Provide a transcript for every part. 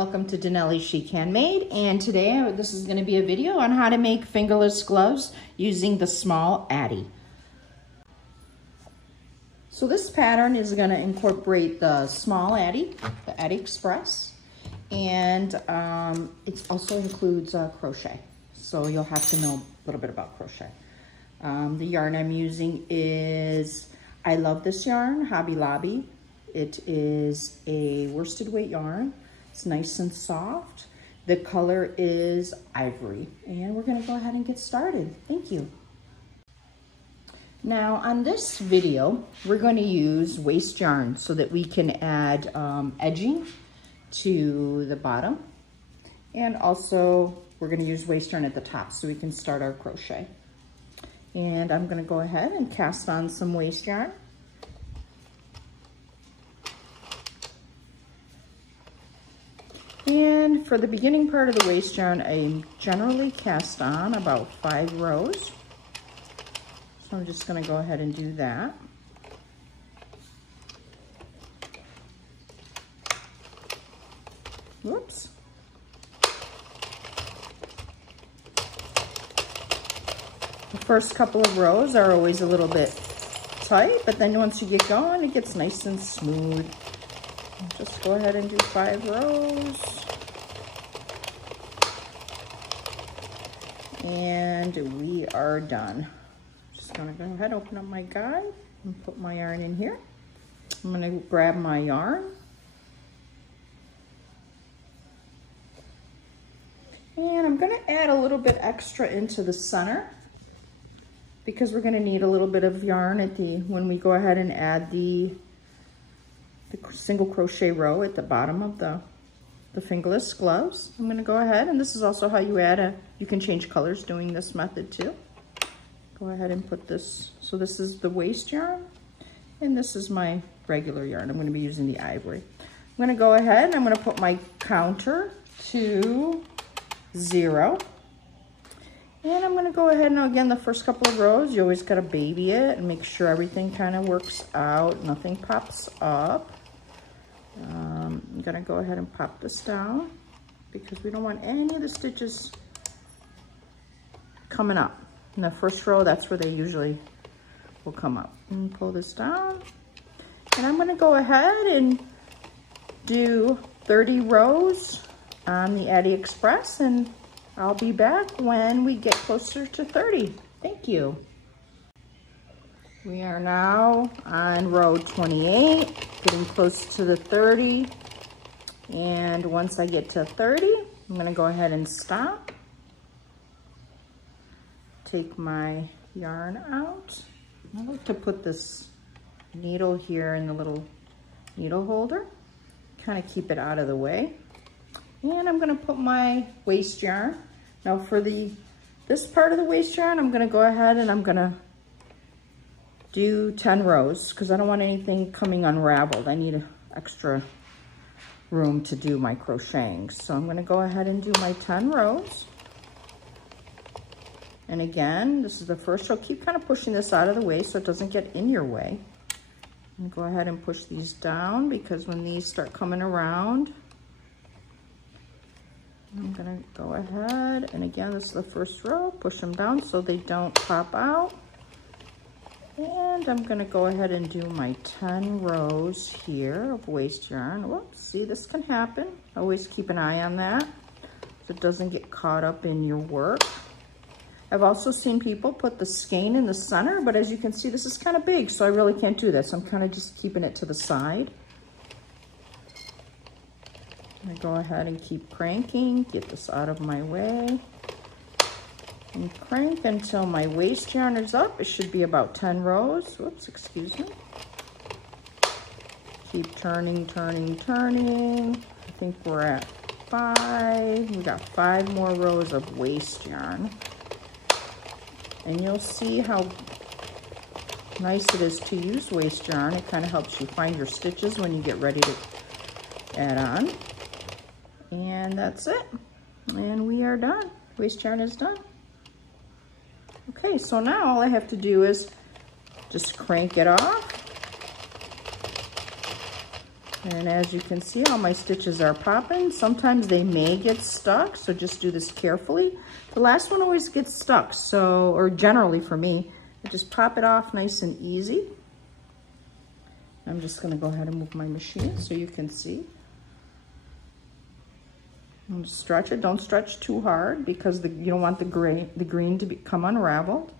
welcome to Denelli's Chic Handmade, and today this is going to be a video on how to make fingerless gloves using the small Addi. So this pattern is going to incorporate the small Addi, the Addi Express, and it also includes crochet, so you'll have to know a little bit about crochet. The yarn I'm using is, I love this yarn, Hobby Lobby. It is a worsted weight yarn. It's nice and soft. The color is ivory, and we're gonna go ahead and get started. Thank you. Now on this video, we're going to use waste yarn so that we can add edging to the bottom. And also we're gonna use waste yarn at the top so we can start our crochet. And I'm gonna go ahead and cast on some waste yarn. And for the beginning part of the waste yarn, I generally cast on about 5 rows. So I'm just going to go ahead and do that. Whoops. The first couple of rows are always a little bit tight, but then once you get going, it gets nice and smooth. Just go ahead and do 5 rows. And we are done. Just gonna go ahead, open up my guide and put my yarn in here. I'm gonna grab my yarn. And I'm gonna add a little bit extra into the center because we're gonna need a little bit of yarn at when we go ahead and add the single crochet row at the bottom of the fingerless gloves. I'm gonna go ahead, and this is also how you add you can change colors doing this method too. Go ahead and put this, so this is the waste yarn, and this is my regular yarn. I'm gonna be using the ivory. I'm gonna go ahead and I'm gonna put my counter to 0. And I'm gonna go ahead and again, the first couple of rows, you always gotta baby it and make sure everything kind of works out, nothing pops up. I'm gonna go ahead and pop this down because we don't want any of the stitches coming up. In the first row, that's where they usually will come up. And pull this down. And I'm gonna go ahead and do 30 rows on the Addi Express, and I'll be back when we get closer to 30. Thank you. We are now on row 28, getting close to the 30. And once I get to 30, I'm gonna go ahead and stop. Take my yarn out. I like to put this needle here in the little needle holder, kind of keep it out of the way. And I'm gonna put my waste yarn. Now for this part of the waste yarn, I'm gonna go ahead and I'm gonna do 10 rows because I don't want anything coming unraveled. I need extra room to do my crocheting. So I'm gonna go ahead and do my 10 rows. And again, this is the first row. Keep kind of pushing this out of the way so it doesn't get in your way. And go ahead and push these down because when these start coming around, I'm gonna go ahead, and again, this is the first row, push them down so they don't pop out. And I'm gonna go ahead and do my 10 rows here of waste yarn. Whoops, see, this can happen. Always keep an eye on that so it doesn't get caught up in your work. I've also seen people put the skein in the center, but as you can see, this is kind of big, so I really can't do that. So I'm kind of just keeping it to the side. I go ahead and keep cranking, get this out of my way. And crank until my waste yarn is up. It should be about 10 rows. Whoops, excuse me. Keep turning, turning, turning. I think we're at 5. We got 5 more rows of waste yarn. And you'll see how nice it is to use waste yarn. It kind of helps you find your stitches when you get ready to add on. And that's it. And we are done. Waste yarn is done. Okay, so now all I have to do is just crank it off And as you can see, all my stitches are popping. Sometimes they may get stuck, so just do this carefully. The last one always gets stuck, so, or generally for me, I just pop it off nice and easy. I'm just gonna go ahead and move my machine so you can see. And stretch it, don't stretch too hard because you don't want the green to become unraveled.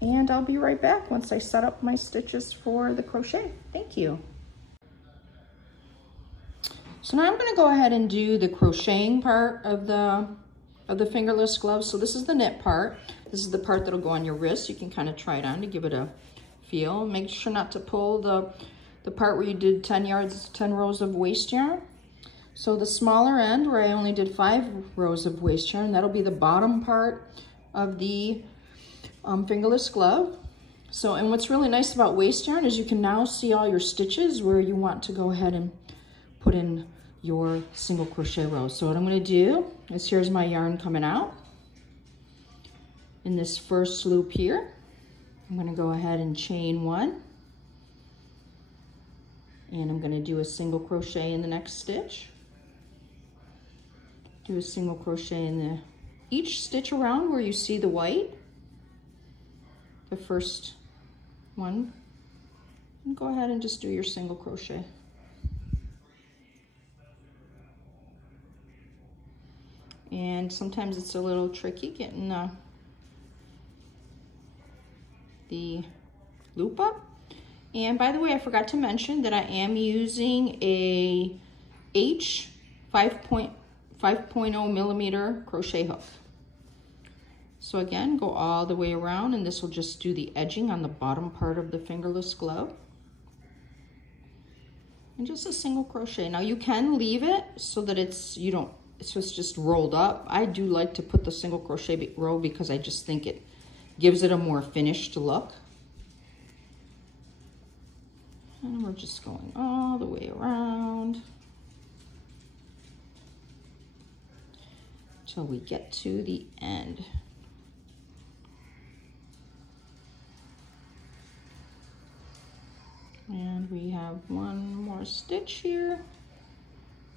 And I'll be right back once I set up my stitches for the crochet. Thank you. So now I'm gonna go ahead and do the crocheting part of the fingerless gloves. So this is the knit part. This is the part that'll go on your wrist. You can kind of try it on to give it a feel. Make sure not to pull the part where you did 10 rows of waste yarn. So the smaller end where I only did 5 rows of waste yarn, that'll be the bottom part of the fingerless glove. So, and what's really nice about waste yarn is you can now see all your stitches where you want to go ahead and put in your single crochet rows. So what I'm gonna do is, here's my yarn coming out. In this first loop here, I'm gonna go ahead and chain 1. And I'm gonna do a single crochet in the next stitch. Do a single crochet in each stitch around where you see the white, the first one, and go ahead and just do your single crochet. And sometimes it's a little tricky getting the loop up. And by the way, I forgot to mention that I am using a H 5.0 millimeter crochet hook. So again, go all the way around, and this will just do the edging on the bottom part of the fingerless glove. And just a single crochet. Now you can leave it so that it's just rolled up. I do like to put the single crochet row because I just think it gives it a more finished look. And we're just going all the way around till we get to the end. And we have one more stitch here,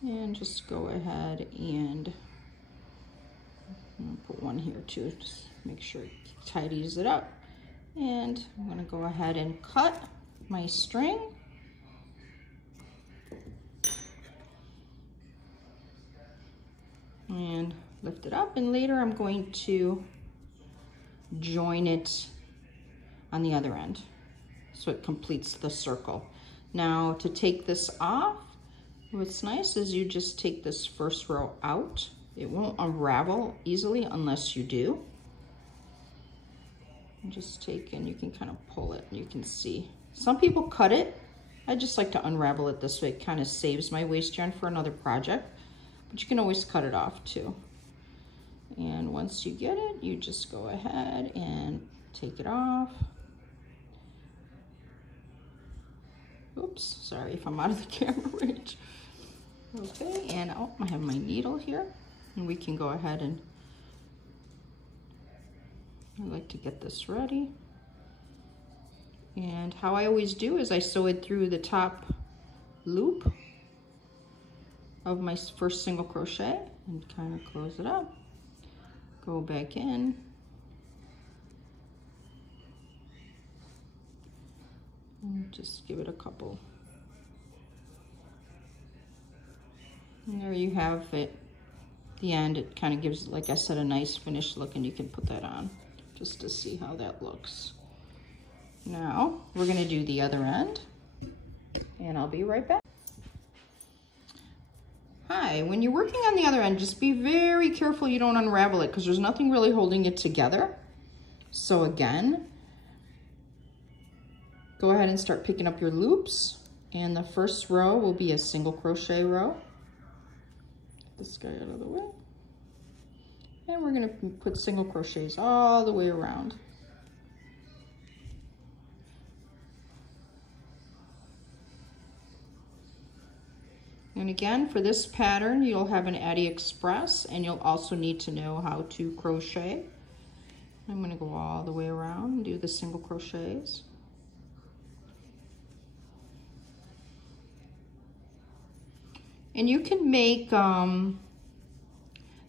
and just go ahead and put one here too, just make sure it tidies it up. And I'm gonna go ahead and cut my string. And lift it up, and later I'm going to join it on the other end so it completes the circle. Now to take this off, what's nice is you just take this first row out. It won't unravel easily unless you do. And just take, and you can kind of pull it, and you can see. Some people cut it. I just like to unravel it this way. It kind of saves my waste yarn for another project, but you can always cut it off too. And once you get it, you just go ahead and take it off. Oops, sorry if I'm out of the camera range. Okay, and oh, I have my needle here, and we can go ahead and, I like to get this ready. And how I always do is I sew it through the top loop of my first single crochet and kind of close it up. Go back in. And just give it a couple. And there you have it. The end, it kind of gives, like I said, a nice finished look, and you can put that on just to see how that looks. Now we're going to do the other end, and I'll be right back. Hi, when you're working on the other end, just be very careful you don't unravel it, because there's nothing really holding it together. So again, go ahead and start picking up your loops, and the first row will be a single crochet row. Get this guy out of the way. And we're going to put single crochets all the way around. And again, for this pattern, you'll have an Addi Express, and you'll also need to know how to crochet. I'm going to go all the way around and do the single crochets. And you can make the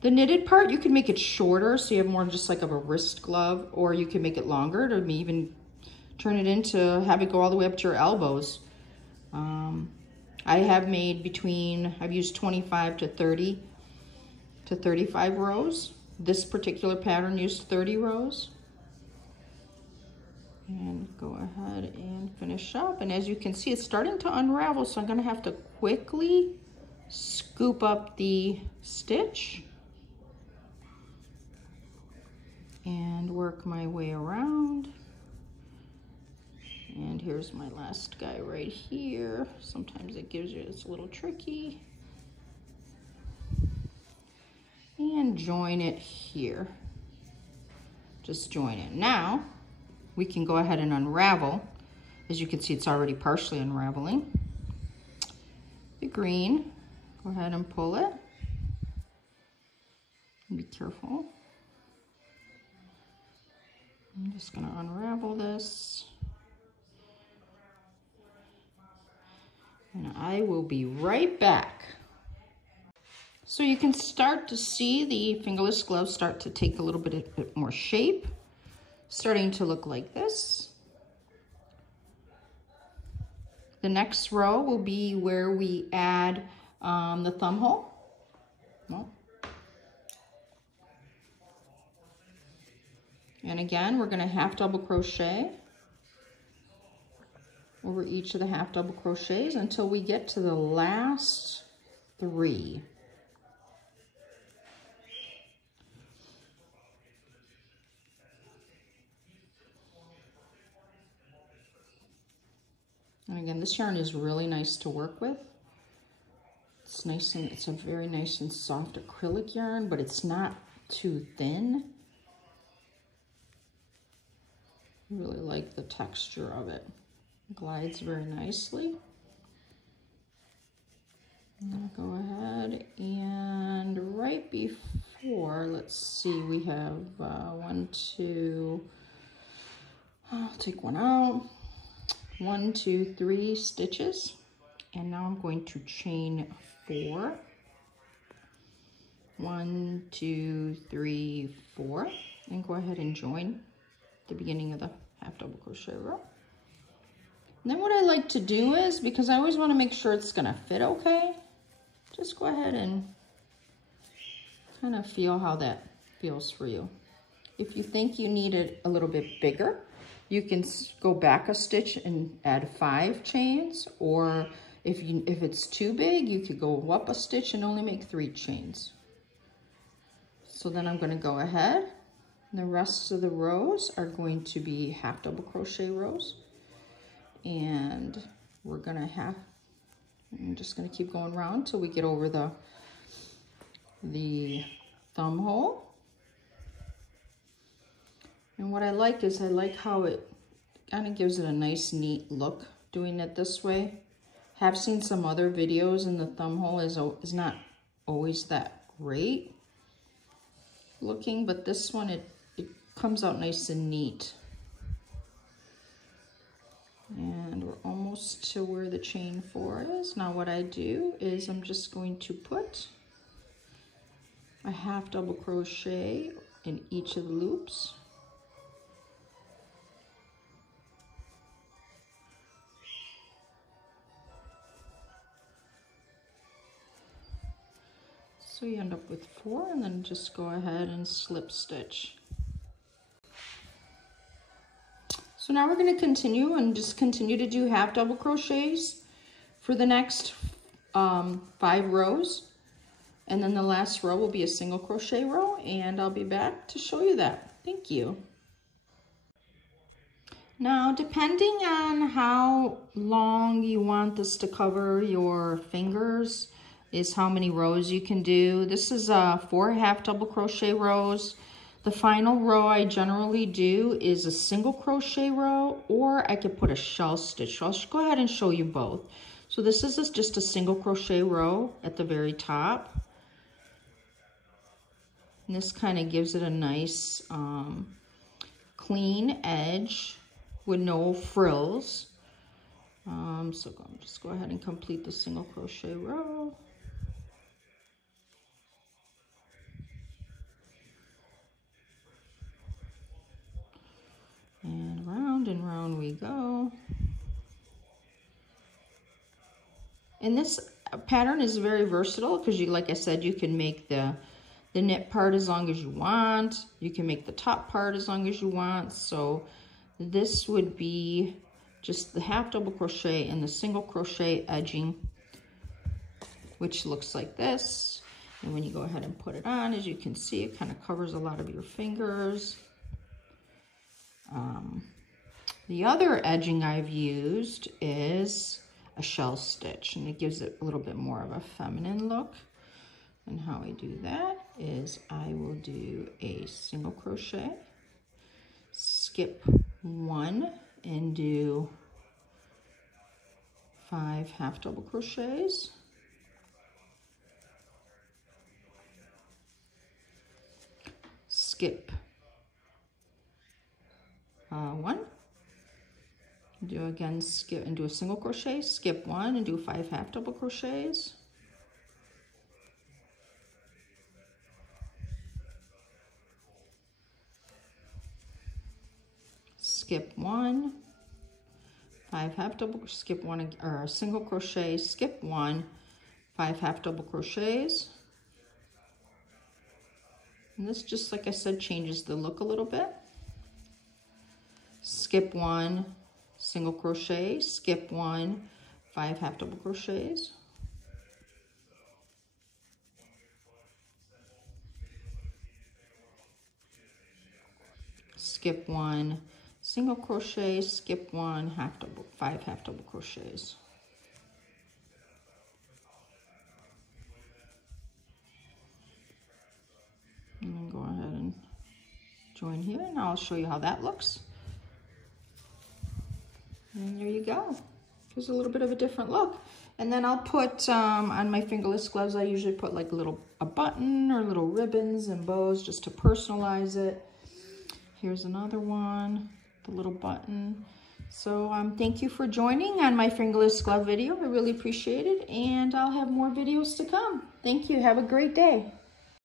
knitted part, you can make it shorter so you have more just like of a wrist glove, or you can make it longer to even turn it into, have it go all the way up to your elbows. I have made between, I've used 25 to 30 to 35 rows. This particular pattern used 30 rows. And go ahead and finish up. And as you can see, it's starting to unravel, so I'm gonna have to quickly scoop up the stitch and work my way around. And here's my last guy right here. Sometimes it gives you, it's a little tricky. And join it here. Just join it. Now, we can go ahead and unravel. As you can see, it's already partially unraveling. The green, go ahead and pull it. Be careful. I'm just gonna unravel this. And I will be right back. So you can start to see the fingerless gloves start to take a little bit more shape, starting to look like this. The next row will be where we add the thumb hole. Well, and again, we're gonna half double crochet over each of the half double crochets until we get to the last 3. And again, this yarn is really nice to work with. It's nice and it's a very nice and soft acrylic yarn, but it's not too thin. I really like the texture of it. It glides very nicely. I'll go ahead and right before, let's see, we have 1, 2, I'll take one out. 1, 2, 3 stitches. And now I'm going to chain 4. 1, 2, 3, 4. And go ahead and join the beginning of the half double crochet row. And then what I like to do is, because I always want to make sure it's going to fit okay, just go ahead and kind of feel how that feels for you. If you think you need it a little bit bigger, you can go back a stitch and add 5 chains, or if it's too big, you could go up a stitch and only make 3 chains. So then I'm going to go ahead, and the rest of the rows are going to be half double crochet rows. And we're gonna I'm just gonna keep going around till we get over the thumb hole. And what I like is I like how it kind of gives it a nice neat look doing it this way. Have seen some other videos and the thumb hole is not always that great looking, but this one it comes out nice and neat. And we're almost to where the chain 4 is. Now what I do is I'm just going to put a half double crochet in each of the loops. So you end up with 4, and then just go ahead and slip stitch. So now we're going to continue and just continue to do half double crochets for the next 5 rows. And then the last row will be a single crochet row, and I'll be back to show you that. Thank you. Now, depending on how long you want this to cover your fingers is how many rows you can do. This is 4 half double crochet rows. The final row I generally do is a single crochet row, or I could put a shell stitch. So I'll go ahead and show you both. So this is just a single crochet row at the very top. And this kind of gives it a nice clean edge with no frills. So just go ahead and complete the single crochet row. you go. And this pattern is very versatile because you, like I said, you can make the knit part as long as you want. You can make the top part as long as you want. So this would be just the half double crochet and the single crochet edging, which looks like this. And when you go ahead and put it on, as you can see, it kind of covers a lot of your fingers. The other edging I've used is a shell stitch, and it gives it a little bit more of a feminine look. And how I do that is I will do a single crochet, skip 1, and do 5 half double crochets, skip 1, do again, skip and do a single crochet, skip 1 and do 5 half double crochets, skip 1, 5 half double, skip 1, or a single crochet, skip 1, 5 half double crochets. And this, just like I said, changes the look a little bit. Skip 1, single crochet, skip 1, 5 half double crochets. Skip 1, single crochet, skip 1, 5 half double crochets. And then go ahead and join here, and I'll show you how that looks. And there you go. Gives a little bit of a different look. And then I'll put on my fingerless gloves, I usually put like a button or little ribbons and bows just to personalize it. Here's another one, the little button. So thank you for joining on my fingerless glove video. I really appreciate it, and I'll have more videos to come. Thank you. Have a great day.